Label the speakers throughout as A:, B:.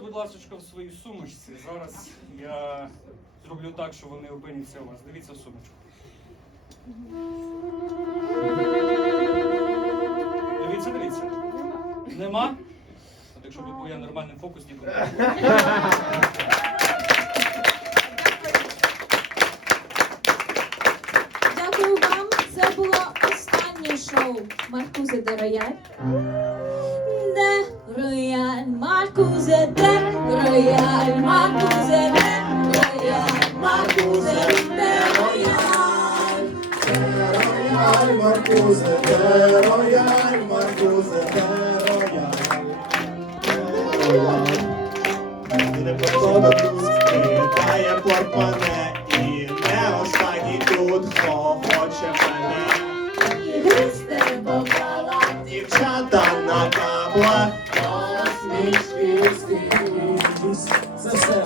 A: будь ласка, в своїй сумочці. Зараз я зроблю так, що вони опиняться у вас. Дивіться в сумочку. Дивіться. Нема? От якщо б був я нормальним фокусником.
B: Дякую вам. Це було останнє шоу Маркузе де Рояль. Де Рояль, Маркузе, де Рояль, Маркузе, де Рояль, Маркузе, де Рояль.
C: Рояль, Маркузе, де Рояль, Маркузе, де Рояль. Не походу скидає портмоне і не останній тут, хто хоче мене.
B: Ігристе попала,
C: Дівчата на каблах.
B: посмішки скрізь.
C: Це все.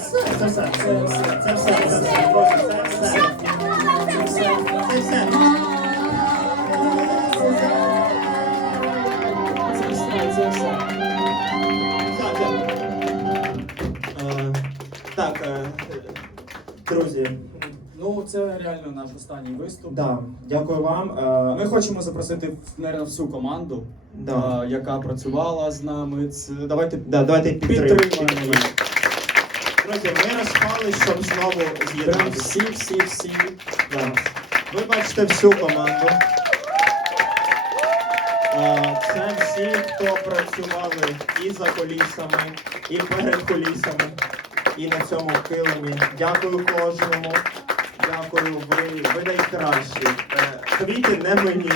C: Так, друзі,
D: Ну, це реально наш останній виступ.
C: да, дякую вам.
D: Ми хочемо запросити, мабуть, всю команду,
C: Да.
D: яка працювала з нами. Давайте
C: Давайте підтримаємо.
D: підтримаємо.
C: Друзі, ми розпали, щоб знову
D: Прям
C: з'єднатися.
D: всі.
C: Да. Ви бачите всю команду. Це всі, хто працювали і за кулісами, і перед кулісами, і на цьому килимі. Дякую кожному. Дякую, ви найкращі. Квіти не мені.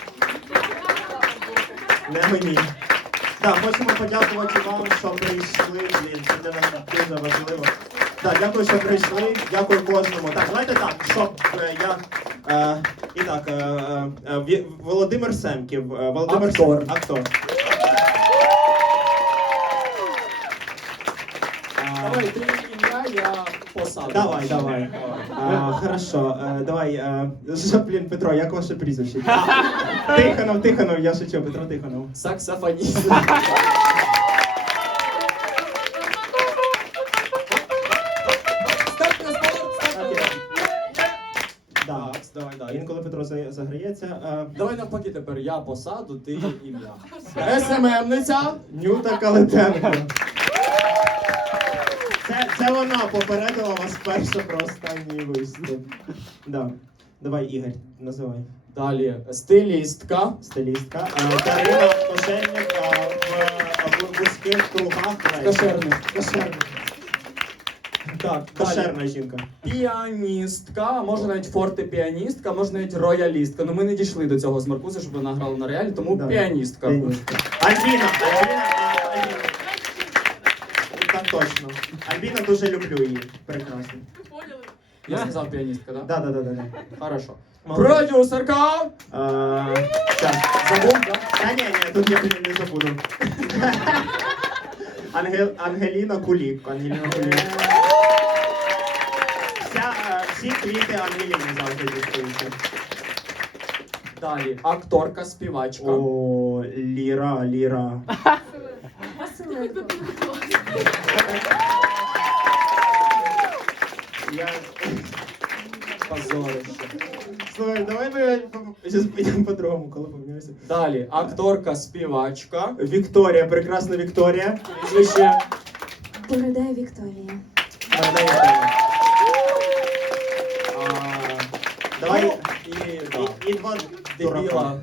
C: Не мені. Так, хочемо подякувати вам, що прийшли. Блін, це для нас дуже важливо. Так, дякую, що прийшли. Дякую кожному. Так, давайте так, щоб я. І так, Володимир Семків. Володимир
D: Актор.
C: Актор.
D: Давай, ти ім'я, я посаду.
C: Давай. Хорошо, давай. Блін, Петро, як ваше прізвище? Тихонов, я шучу, Петро Тихонов.
D: Саксофоніст. Старт на спорт.
C: Да.
D: Давай, да.
C: Інколи Петро заграється.
D: Давай навпаки тепер я посаду, ти ім'я. СММниця.
C: Нюта Калитенко. Це вона попередила вас перше про останній виступ. Да. Давай, Ігор, називай.
D: Далі стилістка.
C: Стилістка. Дарина Кошельник в вузьких кругах.
D: Кошерник.
C: Кошерник.
D: Так,
C: Кошерна жінка.
D: Піаністка, може навіть фортепіаністка, може навіть роялістка. Ну ми не дійшли до цього з Маркузи, щоб вона грала на роялі, тому
C: Да.
D: піаністка.
C: Альбіна. Так точно. Альбіна дуже люблю її. Прекрасно.
D: Я сказав піаністка, так?
C: Да.
D: Хорошо.
C: Молодець.
D: Продюсерка!
C: Так.
D: Забув, так?
C: Та ні, тут я не забуду. Ангеліна Кулік. Всі квіти Ангеліни завжди дістаються.
D: Далі. Акторка, співачка.
C: О, Ліра.
B: Василенко.
C: Я...
D: Позорище.
C: Слухай, давай ми зараз підемо по-другому, коли поміняємося.
D: Далі. Акторка, співачка.
C: Вікторія, прекрасна Вікторія.
D: Прізвище.
B: Бородай Вікторія.
C: Давай.
D: Ну,
C: І два дурака.
D: Дебіла.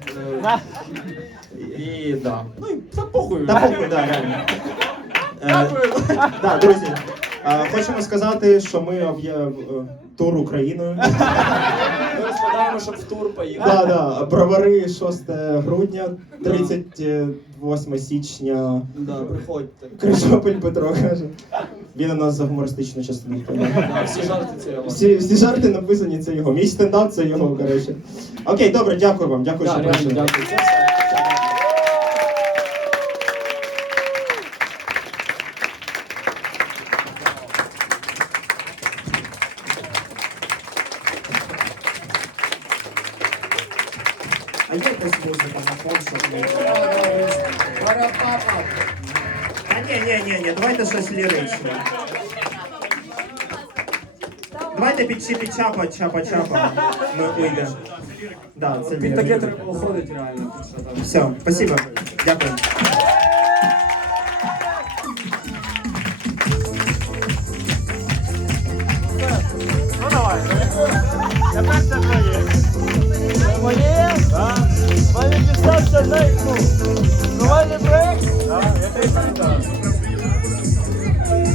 D: І да. Ну і та похуй.
C: Та похуй, да, реально.
D: Дякую.
C: Так, друзі, хочемо сказати, що ми тур Україною.
D: Ми розпадаємо, щоб в тур поїхати.
C: Да, Бровари 6 грудня, 38 січня.
D: Да, приходьте.
C: Крижопіль Петро каже. Він у нас за гумористичну частину відповідає.
D: Да, всі жарти це його.
C: Всі жарти написані, це його. Мій стендап це його, коротше. Окей, добре, дякую вам. Дякую,
D: Да,
C: що
D: реально,
C: прийшли.
D: дякую. Це все.
C: А є якась музика на фон, щоб ми...
D: Пара-папа.
C: Та Ні, давайте щось ліричне. Давайте під чіпі-чапа, чапа-чапа. Ми уйдемо. Да, це
D: Під таке
C: ліра.
D: треба уходити реально. Тут що там.
C: Все, спасибо. Дякую.
E: Ну давай. Тепер це твоє. Це моє? Так. У мене дістався, ну, провальний проєкт? Так, я тобі пам'ятаю.